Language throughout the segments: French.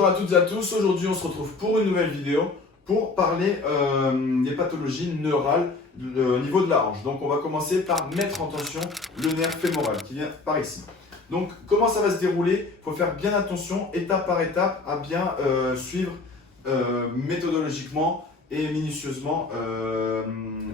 Bonjour à toutes et à tous, aujourd'hui on se retrouve pour une nouvelle vidéo pour parler des pathologies neurales au niveau de la hanche. Donc on va commencer par mettre en tension le nerf fémoral qui vient par ici. Donc comment ça va se dérouler? Il faut faire bien attention étape par étape à bien suivre méthodologiquement et minutieusement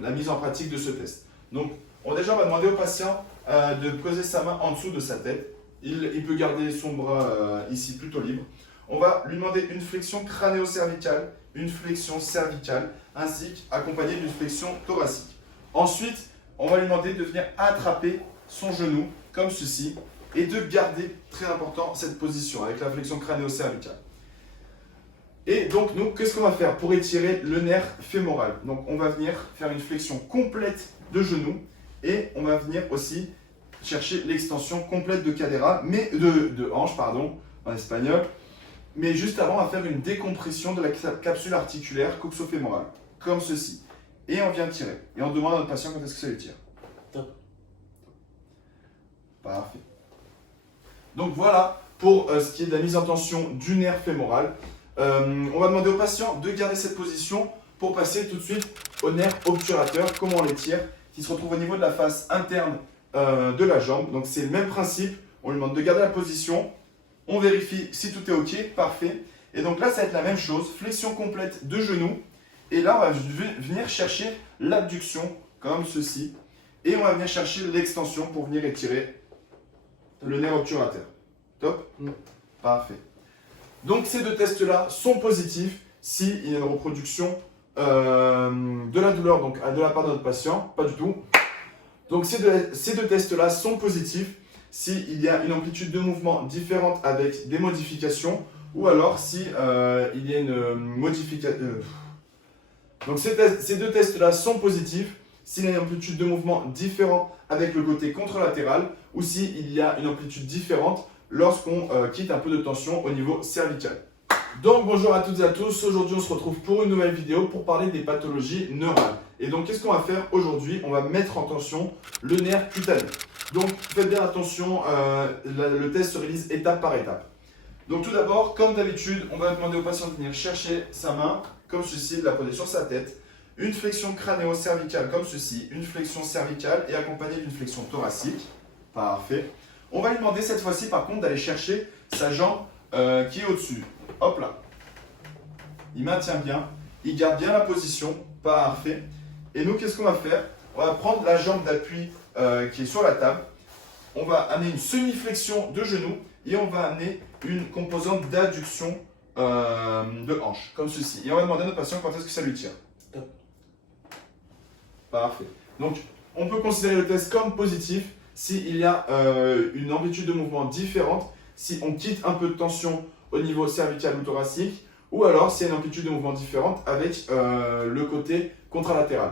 la mise en pratique de ce test. Donc on va demander au patient de poser sa main en dessous de sa tête. Il peut garder son bras ici plutôt libre. On va lui demander une flexion crânio-cervicale, une flexion cervicale, ainsi qu'accompagnée d'une flexion thoracique. Ensuite, on va lui demander de venir attraper son genou, comme ceci, et de garder, très important, cette position avec la flexion crânio-cervicale. Et donc, nous, qu'est-ce qu'on va faire pour étirer le nerf fémoral? Donc, on va venir faire une flexion complète de genou, et on va venir aussi chercher l'extension complète de cadera, mais de hanche, pardon, en espagnol. Mais juste avant, on va faire une décompression de la capsule articulaire coxofémorale, comme ceci. Et on vient tirer. Et on demande à notre patient quand est-ce que ça lui tire. Top. Parfait. Donc voilà pour ce qui est de la mise en tension du nerf fémoral. On va demander au patient de garder cette position pour passer tout de suite au nerf obturateur. Comment on les tire? Qui se retrouve au niveau de la face interne de la jambe. Donc c'est le même principe. On lui demande de garder la position. On vérifie si tout est OK, parfait. Et donc là, ça va être la même chose, flexion complète de genou. Et là, on va venir chercher l'abduction, comme ceci. Et on va venir chercher l'extension pour venir étirer le nerf obturateur. Top? Parfait. Donc ces deux tests-là sont positifs s'il y a une reproduction de la douleur donc, de la part de notre patient. Pas du tout. Donc ces deux tests-là sont positifs s'il y a une amplitude de mouvement différente avec des modifications ou alors si il y a une modification. Donc ces deux tests-là sont positifs s'il y a une amplitude de mouvement différente avec le côté contralatéral ou s'il y a une amplitude différente lorsqu'on quitte un peu de tension au niveau cervical. Donc bonjour à toutes et à tous, aujourd'hui on se retrouve pour une nouvelle vidéo pour parler des pathologies neurales. Et donc qu'est-ce qu'on va faire aujourd'hui? On va mettre en tension le nerf cutané. Donc faites bien attention, le test se réalise étape par étape. Donc tout d'abord, comme d'habitude, on va demander au patient de venir chercher sa main, comme ceci, de la poser sur sa tête. Une flexion crânio-cervicale comme ceci, une flexion cervicale et accompagnée d'une flexion thoracique. Parfait. On va lui demander cette fois-ci par contre d'aller chercher sa jambe qui est au-dessus. Hop là. Il maintient bien, il garde bien la position. Parfait. Et nous, qu'est-ce qu'on va faire? On va prendre la jambe d'appui qui est sur la table. On va amener une semi-flexion de genou et on va amener une composante d'adduction de hanche, comme ceci. Et on va demander à notre patient quand est-ce que ça lui tire. Top. Parfait. Donc, on peut considérer le test comme positif s'il y a une amplitude de mouvement différente, si on quitte un peu de tension au niveau cervical ou thoracique, ou alors s'il y a une amplitude de mouvement différente avec le côté contralatéral.